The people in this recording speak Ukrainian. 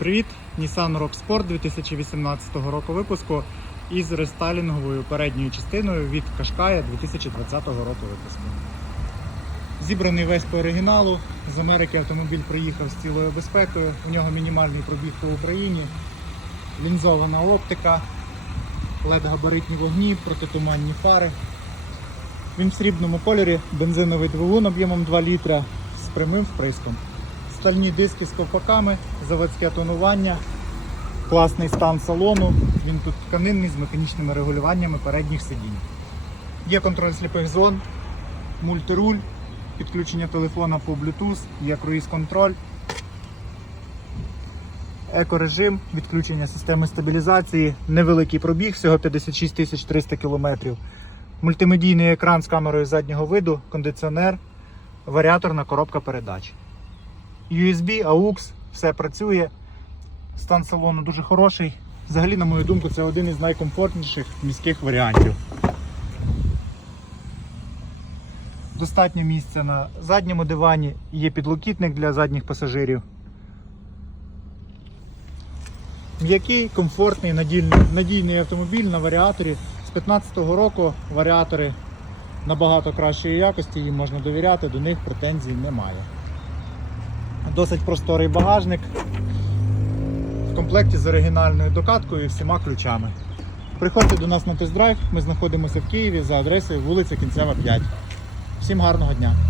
Привіт, Nissan Rock Sport 2018 року випуску із рестайлінговою передньою частиною від Qashqai 2020 року випуску. Зібраний весь по оригіналу. З Америки автомобіль приїхав з цілою безпекою. У нього мінімальний пробіг по Україні, лінзована оптика, LED-габаритні вогні, протитуманні фари. Він в срібному кольорі, бензиновий двигун об'ємом 2 літра з прямим вприском. Стальні диски з ковпаками, заводське тонування, класний стан салону. Він тут тканинний з механічними регулюваннями передніх сидінь. Є контроль сліпих зон, мультируль, підключення телефона по Bluetooth, є круїз-контроль, екорежим, відключення системи стабілізації, невеликий пробіг, всього 56 300 км. Мультимедійний екран з камерою заднього виду, кондиціонер, варіаторна коробка передач. USB, AUX, все працює. Стан салону дуже хороший. Взагалі, на мою думку, це один із найкомфортніших міських варіантів. Достатньо місця на задньому дивані, є підлокітник для задніх пасажирів. М'який, комфортний, надійний, надійний автомобіль на варіаторі. З 2015 року варіатори набагато кращої якості, їм можна довіряти, до них претензій немає. Досить просторий багажник в комплекті з оригінальною докаткою і всіма ключами. Приходьте до нас на тест-драйв, ми знаходимося в Києві за адресою вулиця Кінцева 5. Всім гарного дня!